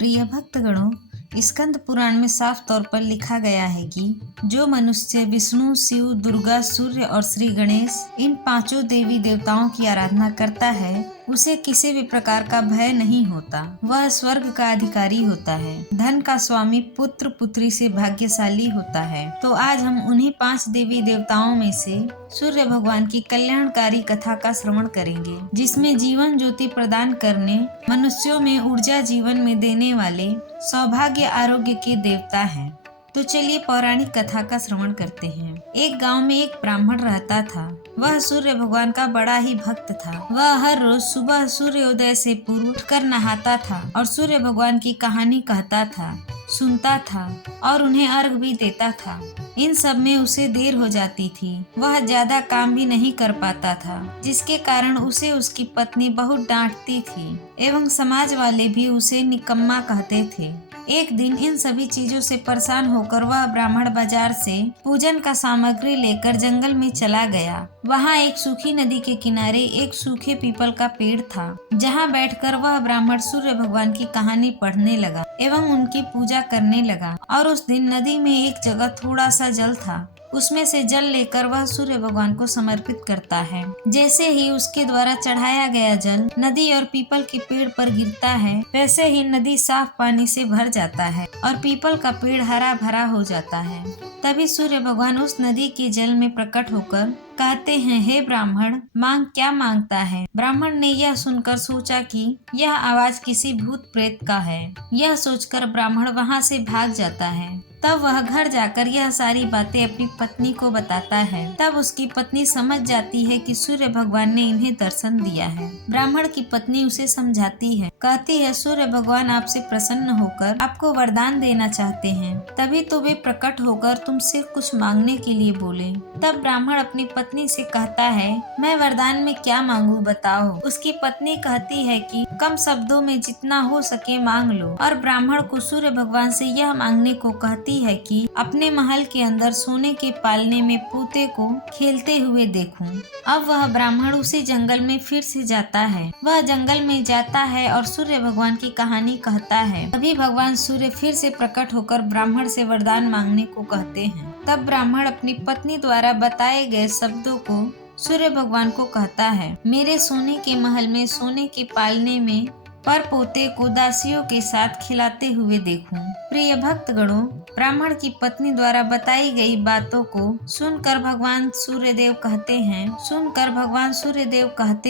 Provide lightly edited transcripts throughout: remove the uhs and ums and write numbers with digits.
प्रिय भक्तगणों, स्कंद पुराण में साफ तौर पर लिखा गया है कि जो मनुष्य विष्णु, शिव, दुर्गा, सूर्य और श्री गणेश इन पांचों देवी देवताओं की आराधना करता है उसे किसी भी प्रकार का भय नहीं होता। वह स्वर्ग का अधिकारी होता है, धन का स्वामी, पुत्र पुत्री से भाग्यशाली होता है। तो आज हम उन्हीं 5 देवी देवताओं में से सूर्य भगवान की कल्याणकारी कथा का श्रवण करेंगे, जिसमें जीवन ज्योति प्रदान करने, मनुष्यों में ऊर्जा जीवन में देने वाले सौभाग्य आरोग्य के देवता हैं। तो चलिए पौराणिक कथा का श्रवण करते हैं। एक गांव में एक ब्राह्मण रहता था। वह सूर्य भगवान का बड़ा ही भक्त था। वह हर रोज सुबह सूर्योदय से पूर्व उठकर नहाता था और सूर्य भगवान की कहानी कहता था, सुनता था और उन्हें अर्घ भी देता था। इन सब में उसे देर हो जाती थी। वह ज्यादा काम भी नहीं कर पाता था, जिसके कारण उसे उसकी पत्नी बहुत डांटती थी एवं समाज वाले भी उसे निकम्मा कहते थे। एक दिन इन सभी चीजों से परेशान होकर वह ब्राह्मण बाजार से पूजन का सामग्री लेकर जंगल में चला गया। वहाँ एक सूखी नदी के किनारे एक सूखे पीपल का पेड़ था, जहाँ बैठकर वह ब्राह्मण सूर्य भगवान की कहानी पढ़ने लगा एवं उनकी पूजा करने लगा। और उस दिन नदी में एक जगह थोड़ा सा जल था। उसमें से जल लेकर वह सूर्य भगवान को समर्पित करता है। जैसे ही उसके द्वारा चढ़ाया गया जल नदी और पीपल के पेड़ पर गिरता है, वैसे ही नदी साफ पानी से भर जाता है और पीपल का पेड़ हरा भरा हो जाता है। तभी सूर्य भगवान उस नदी के जल में प्रकट होकर कहते हैं, हे ब्राह्मण, मांग क्या मांगता है। ब्राह्मण ने यह सुनकर सोचा कि यह आवाज किसी भूत प्रेत का है। यह सोचकर ब्राह्मण वहाँ से भाग जाता है। तब वह घर जाकर यह सारी बातें अपनी पत्नी को बताता है। तब उसकी पत्नी समझ जाती है कि सूर्य भगवान ने इन्हें दर्शन दिया है। ब्राह्मण की पत्नी उसे समझाती है, कहती है, सूर्य भगवान आपसे प्रसन्न होकर आपको वरदान देना चाहते हैं, तभी तो वे प्रकट होकर तुमसे कुछ मांगने के लिए बोले। तब ब्राह्मण अपनी पत्नी से कहता है, मैं वरदान में क्या मांगू बताओ। उसकी पत्नी कहती है कि कम शब्दों में जितना हो सके मांग लो। और ब्राह्मण को सूर्य भगवान से यह मांगने को कहती है कि अपने महल के अंदर सोने के पालने में पोते को खेलते हुए देखूं। अब वह ब्राह्मण उसी जंगल में फिर से जाता है। वह जंगल में जाता है और सूर्य भगवान की कहानी कहता है। तभी भगवान सूर्य फिर से प्रकट होकर ब्राह्मण से वरदान मांगने को कहते हैं। तब ब्राह्मण अपनी पत्नी द्वारा बताए गए शब्दों को सूर्य भगवान को कहता है, मेरे सोने के महल में सोने के पालने में पर पोते को दासियों के साथ खिलाते हुए देखूं। प्रिय भक्तगणों, ब्राह्मण की पत्नी द्वारा बताई गई बातों को सुनकर भगवान सूर्यदेव कहते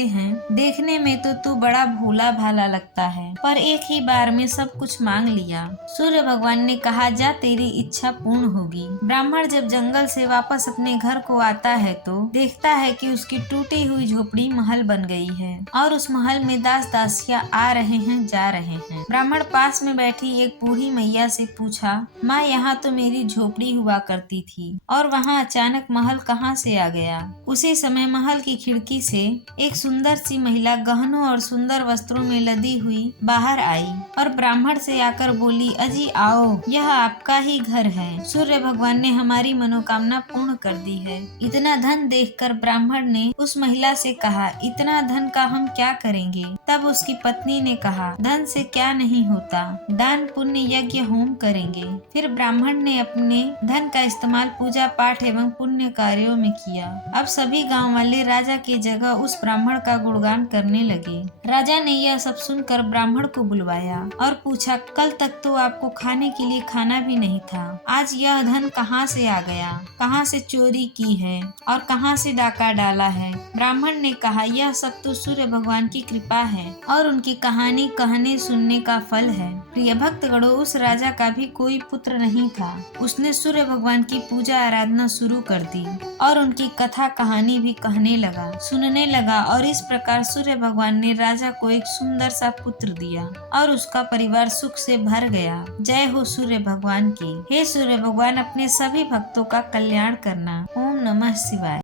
हैं, देखने में तो तू बड़ा भोला भाला लगता है, पर एक ही बार में सब कुछ मांग लिया। सूर्य भगवान ने कहा, जा तेरी इच्छा पूर्ण होगी। ब्राह्मण जब जंगल से वापस अपने घर को आता है तो देखता है कि उसकी टूटी हुई झोपड़ी महल बन गई है और उस महल में दास दासियां आ रहे हैं, जा रहे हैं। ब्राह्मण पास में बैठी एक बूढ़ी मैया से पूछा, माँ, यहाँ तो मेरी झोपड़ी हुआ करती थी और वहाँ अचानक महल कहाँ से आ गया। उसी समय महल की खिड़की से एक सुंदर सी महिला गहनों और सुंदर वस्त्रों में लदी हुई बाहर आई और ब्राह्मण से आकर बोली, अजी आओ, यह आपका ही घर है। सूर्य भगवान ने हमारी मनोकामना पूर्ण कर दी है। इतना धन देखकर ब्राह्मण ने उस महिला से कहा, इतना धन का हम क्या करेंगे। तब उसकी पत्नी ने कहा, धन से क्या नहीं होता, दान पुण्य यज्ञ होम करेंगे। फिर ब्राह्मण ने अपने धन का इस्तेमाल पूजा पाठ एवं पुण्य कार्यों में किया। अब सभी गांव वाले राजा की जगह उस ब्राह्मण का गुणगान करने लगे। राजा ने यह सब सुनकर ब्राह्मण को बुलवाया और पूछा, कल तक तो आपको खाने के लिए खाना भी नहीं था, आज यह धन कहाँ से आ गया, कहाँ से चोरी की है और कहाँ से डाका डाला है। ब्राह्मण ने कहा, यह सब तो सूर्य भगवान की कृपा है और उनकी कहानी कहने सुनने का फल है। प्रिय भक्तगणों, उस राजा का भी कोई पुत्र नहीं था। उसने सूर्य भगवान की पूजा आराधना शुरू कर दी और उनकी कथा कहानी भी कहने लगा, सुनने लगा और इस प्रकार सूर्य भगवान ने राजा को एक सुंदर सा पुत्र दिया और उसका परिवार सुख से भर गया। जय हो सूर्य भगवान की। हे सूर्य भगवान, अपने सभी भक्तों का कल्याण करना। ओम नमः शिवाय।